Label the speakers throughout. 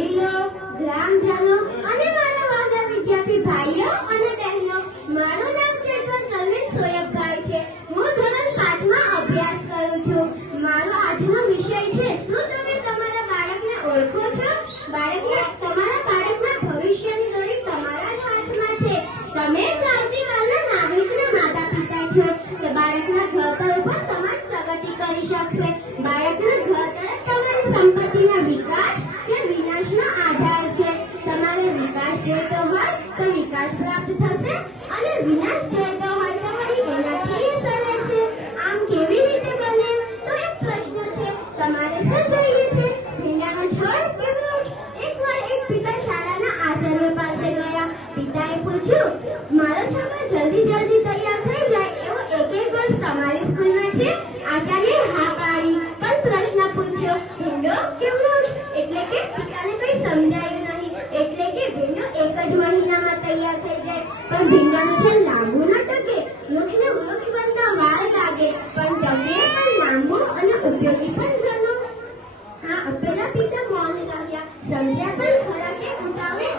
Speaker 1: વડીલો, ગ્રામજનો અને મારા વાલા વિદ્યાર્થી ભાઈઓ અને બહેનો, મારું નામ ચેતન સલમીન સોયબભાઈ છે. હું ધોરણ પાંચમાં અભ્યાસ કરું છું. મારો આજનો વિષય છે, શું તમે તમારા બાળકને ઓળખો છો? બાળકને, તમારા બાળકના ભવિષ્યની ઘડી તમારા જ હાથમાં છે. તમે જ આવતીકાલના નાગરિકના માતા પિતા છો. કે બાળકના ઘડતર ઉપર સમાજ પ્રગતિ કરી શકશે. બાળકના ઘડતર તમારી સંપત્તિના વિકાસ વિનાશ જોઈતો હોય છે. આમ કેવી રીતે પ્રશ્ન છે. તમારે શું જોઈએ છે? ભીંડાનો છોડ એક પિતા શાળાના આચાર્ય પાસે ગયા. પિતાએ પૂછ્યું, મારો છોકરો જલ્દી જલ્દી તૈયાર થઈ જાય એવો એક એક વર્ષ તમારી સ્કૂલમાં છે? આચાર્ય હા પણ પ્રશ્ન પૂછ્યો ભીંડો કે વૃક્ષ એટલે કે પિતાને કંઈ સમજાયું નહીં. એટલે કે ભીંડો એક જ મહિનામાં તૈયાર થઈ જાય. પણ ભીંડાનું છે લાંબુ ન ટકે વૃક્ષને વૃક્ષ બનતા વાર લાગે પણ ટકે પણ લાંબુ અને ઉપયોગી પણ ઘણું હા પેલા પિતા મૌન રહ્યા સમજ્યા પણ ખરા કે ઉતાવળે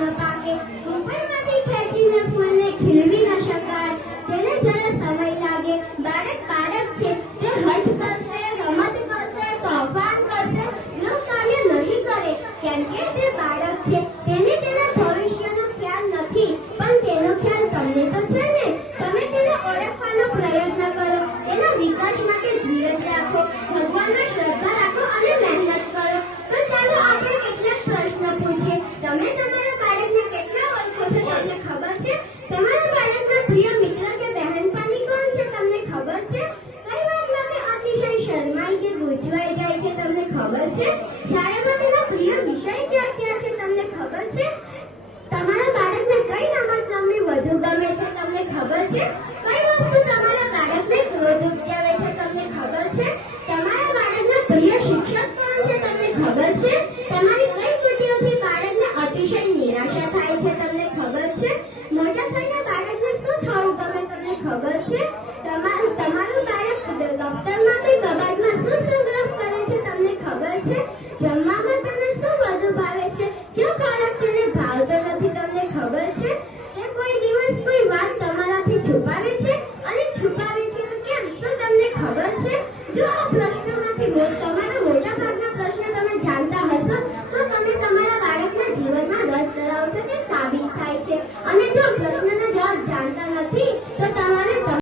Speaker 1: ન પાકે ઉપરમાંથી ખેંચીને ફૂલને ખીલવી ન શકાય. તેને જરા સમય લાગે. બાળક બાળક છે. તે હઠ કરશે રમત કરશે તોફાન કરશે ગૃહ કાર્ય નહીં કરે કેમ કે તે બાળક છે તેને તેના ભવિષ્યનો ખ્યાલ નથી પણ તેનો ખ્યાલ તમને તો છે ને તમે તેને ઓળખવાનો પ્રયત્ન કરો તેના વિકાસ માટે ધીરજ રાખો ભગવાનમાં શ્રદ્ધા રાખો અને મહેનત કરો તો ચાલો આપણે કેટલાક પ્રશ્ન પૂછીએ તમે તમારા બાળકને કેટલા ઓળખો છો તમને ખબર છે તમારા બાળકના પ્રિય મિત્ર કે બહેનપણી કોણ છે તમને ખબર છે કઈ વાતમાં તે અતિશય શરમાઈ કે ગૂંચવાઈ જાય છે તમને ખબર છે? શાળામાં તેનો પ્રિય વિષય ક્યાં ક્યાં છે તમને ખબર છે? તમારા બાળકને કઈ રમત રમવી વધુ ગમે છે, તમને ખબર છે? হয়েছে